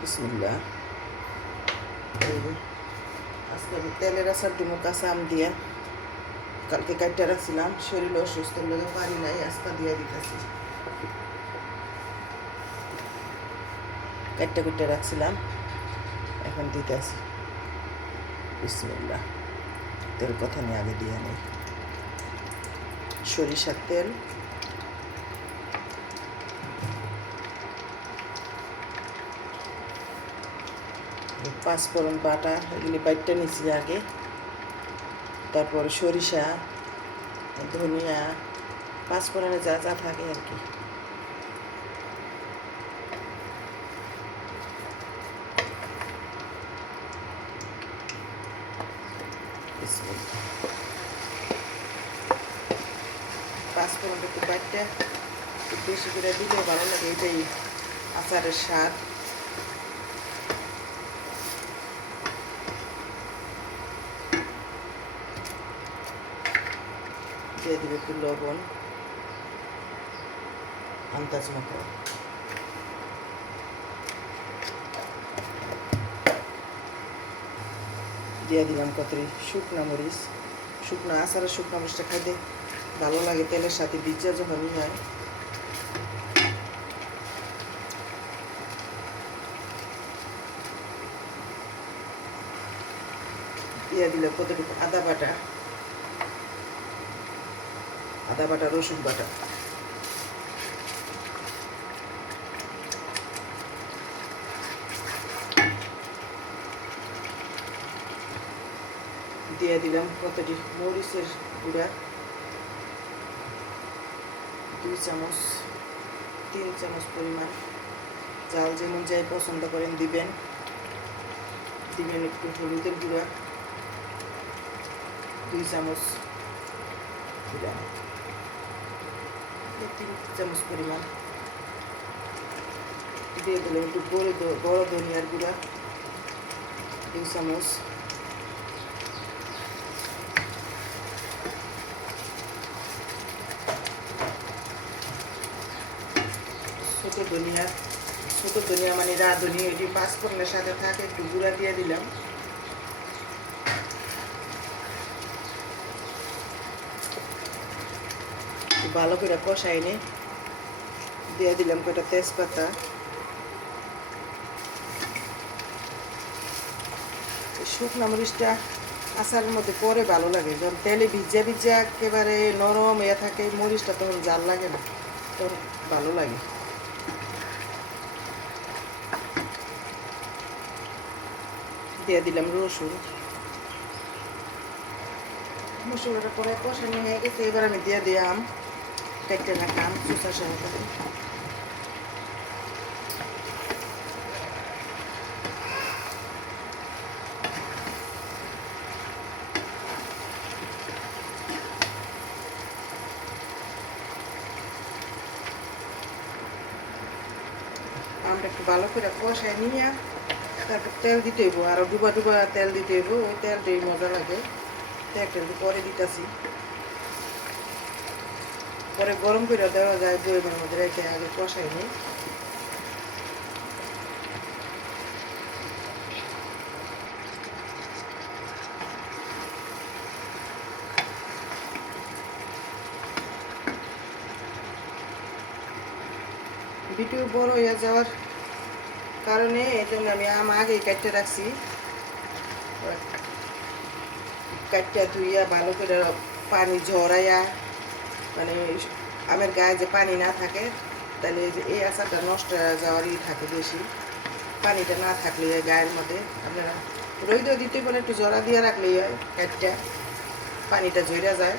বিসমিল্লা আজকে আমি তেলের আচার দিব, কাঁচা আম দিয়ে। কালকে কাটটা রাখছিলাম শরীর অসুস্থ লেগে পারি নাই আজকা দিয়ে দিতেছি। কাটটা কুটটা রাখছিলাম, এখন দিতেছি। বিসমিল্লা তেল কথা নিয়ে আগে দিয়ে নেই। সরিষার তেল। পাঁচফোড়ন বাটা, এগুলি বাইটটা নিচ্ছি আগে তারপর সরিষা, ধনিয়া, পাঁচফোড়নে যা যা থাকে আর কি। পাঁচফোড়নটা একটু বাইটটা একটু বেশি করে দিলে ভালো লাগে, এটাই আচারের স্বাদ দিয়ে দিবে একটু লবণ? আন্দাজ মতো। দিয়ে দিলাম কতরি? শুকনা মরিচ। শুকনো আচারের শুকনা মরিচটা খাইতে ভালো লাগে, তেলের সাথে বিজ্জা যখনই হয়। দিয়ে দিলে কতটুকু? আদা বাটা। আদা বাটা, রসুন বাটা। দিয়ে দিলাম কতটি? মরিচের গুঁড়া, দুই চামচ, তিন চামচ পরিমাণ। চাল যেমন যাই পছন্দ করেন দিবেন। দিবেন একটু হলুদের গুঁড়া, দুই চামচ দিলাম তিন ছোটো ধনিয়া ছোটো ধনিয়া মানে রাঁধুনি ওইটি পাঁচফোড়নের সাথে থাকে একটু গুঁড়া দিয়ে দিলাম ভালো করে কষাই নে। দিয়ে দিলাম কটা তেজপাতা। শুকনা মরিচটা আচারের মধ্যে পরে ভালো লাগে। যখন তেলে ভিজা ভিজা একেবারে নরম ইয়ে থাকে, মরিচটা তখন জাল লাগে না, তখন ভালো লাগে। দিয়ে দিলাম রসুন। মশলাটা পরে কষানি হয়ে গেছে, এবার আমি দিয়ে দিলাম কেটে রাখলাম সুসার সহকারে আমটা একটু ভালো করে কষায় নিয়ে তারপর তেল দিতে হইব আরও ডুবা ডুবা তেল দিতে হইব ওই তেলটাই মজা লাগে তেলটা একটু পরে দিতেছি পরে গরম করে দেওয়া যায় বইমের মধ্যে রেখে আগে কষাই নিই। ভিডিও বড় হয়ে যাওয়ার কারণে এই জন্য আমি আম আগেই কাটতে রাখছি। কাটটা ধুইয়া ভালো করে পানি ঝরাইয়া মানে আমের গায়ে যে পানি না থাকে, তাহলে এই আচারটা নষ্ট হয়ে যাওয়ারই থাকে বেশি। পানিটা না থাকলে গায়ের মধ্যে আপনারা রইদ দিতে পারে একটু জরা দিয়ে রাখলেই হয় কাটটা পানিটা ঝরা যায়।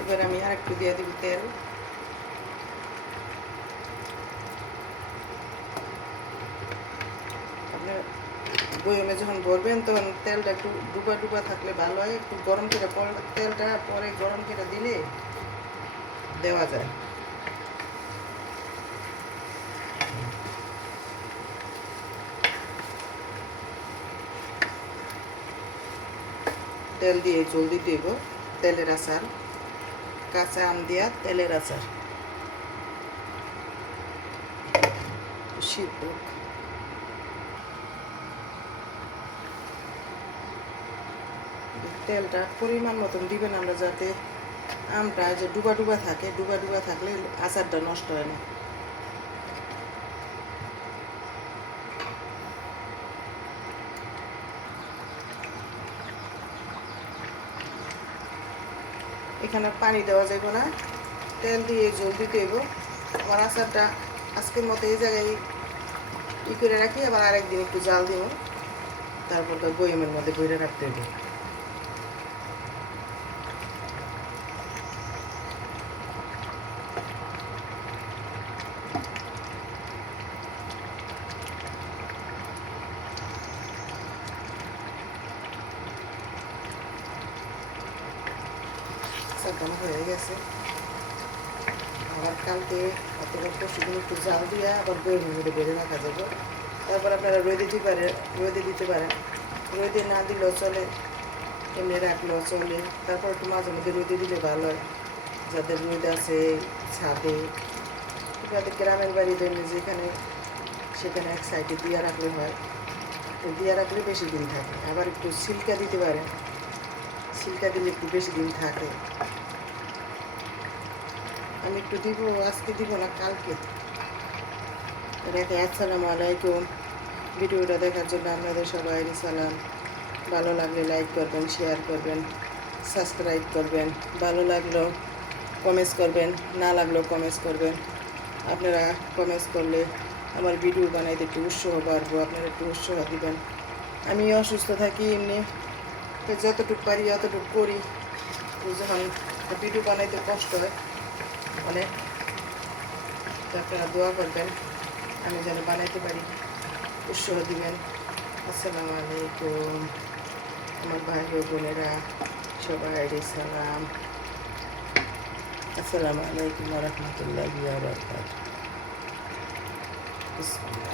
এবার আমি আর একটু দিয়ে দিব তেল আপনার বয়মে যখন ভরবেন, তখন তেলটা একটু ডুবা ডুবা থাকলে ভালো হয়। একটু গরম করে তেলটা পরে গরম করে দিলে দেওয়া যায়। তেল দিয়ে জলদি হইব, তেলের আচার। কাঁচা আম দিয়া তেলের আচার। সিদ্ধ। তেলটা পরিমাণ মতন দিবেন আমরা যাতে আমটা যে ডুবা ডুবা থাকে, ডুবা ডুবা থাকলে আচারটা নষ্ট হয় না। এখানে পানি দেওয়া যাবে না, তেল দিয়ে জল দিতে হইব আমার আচারটা আজকের মতো এই জায়গায় ই করে রাখি, আবার আরেকদিন একটু জাল দিব। তারপর তো বইমের মধ্যে বইরে রাখতে হবে। সাবধান হয়ে গেছে। আবার কালকে অথবা পরশুদিন একটু জাল দিয়া আবার বইয়ের মধ্যে বেড়ে রাখা যাবে তারপর আপনারা রোদে দিতে পারেন, রোদে দিতে পারেন। রোদে না দিলেও চলে, এমনি রাখলেও চলে। তারপর একটু মাঝে মধ্যে রোদে দিলে ভালো হয়। যাদের রোদ আছে, ছাদে, যাদের গ্রামের বাড়ি বাড়িতে যেখানে, সেখানে এক সাইডে দিয়া রাখলে হয়। দিয়া রাখলে বেশি দিন থাকে। আবার একটু সিল্কা দিতে পারেন। সিল্কা দিলে একটু বেশি দিন থাকে। আমি একটু দিব, আজকে দিব না, কালকে। রেখে আসসালামু আলাইকুম। ভিডিওটা দেখার জন্য আপনাদের সবাই সালাম। ভালো লাগলে লাইক করবেন শেয়ার করবেন সাবস্ক্রাইব করবেন। ভালো লাগল কমেন্টস করবেন, না লাগলেও কমেন্টস করবেন। আপনারা কমেন্টস করলে আমার ভিডিও বানাইতে একটু উৎসাহ বাড়বো, আপনারা একটু উৎসাহ দিবেন। আমি অসুস্থ থাকি এমনি যতটুকু পারি, অতটুকু করি। যখন ভিডিও বানাইতে কষ্ট হয় অনেক আপনারা দোয়া করবেন, আমি যেন বানাইতে পারি। উৎসাহ দিবেন। আসসালামু আলাইকুম। আমার ভাই বোনেরা সবাই সালাম। আসসালামু আলাইকুম রহমতুল্লাহ বিসমিল্লাহ